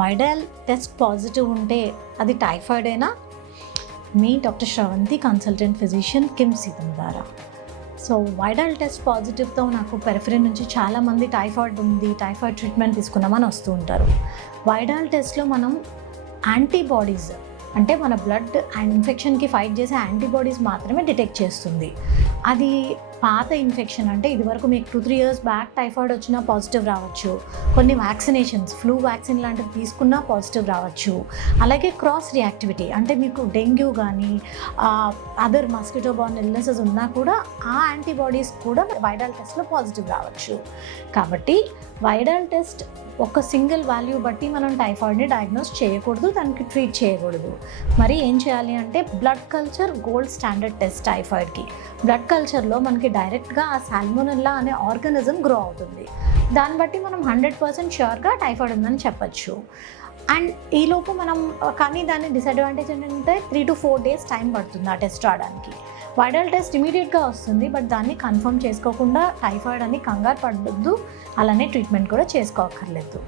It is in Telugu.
వైడల్ టెస్ట్ పాజిటివ్ ఉంటే అది టైఫాయిడేనా? మీ doctor Sravanthi, consultant physician, KIMS సీతంగారా. సో వైడల్ టెస్ట్ పాజిటివ్తో నాకు పెరిఫెరీ నుంచి చాలామంది టైఫాయిడ్ ఉంది, టైఫాయిడ్ ట్రీట్మెంట్ తీసుకున్నామని వస్తూ ఉంటారు. వైడల్ టెస్ట్లో మనం యాంటీబాడీస్ అంటే మన బ్లడ్ అండ్ ఇన్ఫెక్షన్కి ఫైట్ చేసే యాంటీబాడీస్ మాత్రమే డిటెక్ట్ చేస్తుంది. అది పాత ఇన్ఫెక్షన్ అంటే ఇదివరకు మీకు 2-3 years బ్యాక్ టైఫాయిడ్ వచ్చినా పాజిటివ్ రావచ్చు. కొన్ని వ్యాక్సినేషన్స్, ఫ్లూ వ్యాక్సిన్ లాంటివి తీసుకున్నా పాజిటివ్ రావచ్చు. అలాగే క్రాస్ రియాక్టివిటీ అంటే మీకు డెంగ్యూ కానీ అదర్ మస్కిటో బార్న్ ఇల్నెసెస్ ఉన్నా కూడా ఆ యాంటీబాడీస్ కూడా వైరల్ టెస్ట్లో పాజిటివ్ రావచ్చు. కాబట్టి వైరల్ టెస్ట్ ఒక సింగిల్ వాల్యూ బట్టి మనం టైఫాయిడ్ని డయాగ్నోస్ చేయకూడదు, దానికి ట్రీట్ చేయకూడదు. మరి ఏం చేయాలి అంటే blood culture gold standard test టైఫాయిడ్కి. బ్లడ్ కల్చర్లో మనకి డైరెక్ట్గా ఆ సాల్మోనెల్లా అనే ఆర్గానిజం గ్రో అవుతుంది. దాన్ని బట్టి మనం 100% ష్యూర్గా టైఫాయిడ్ ఉందని చెప్పచ్చు. అండ్ ఈలోపు మనం కానీ దాని డిసడ్వాంటేజ్ ఏంటంటే 3 to 4 days టైం పడుతుంది ఆ టెస్ట్ రావడానికి. వైరల్ టెస్ట్ ఇమీడియట్గా వస్తుంది, బట్ దాన్ని కన్ఫర్మ్ చేసుకోకుండా టైఫాయిడ్ అని కంగారు పడద్దు, అలానే ట్రీట్మెంట్ కూడా చేసుకోక్కర్లేదు.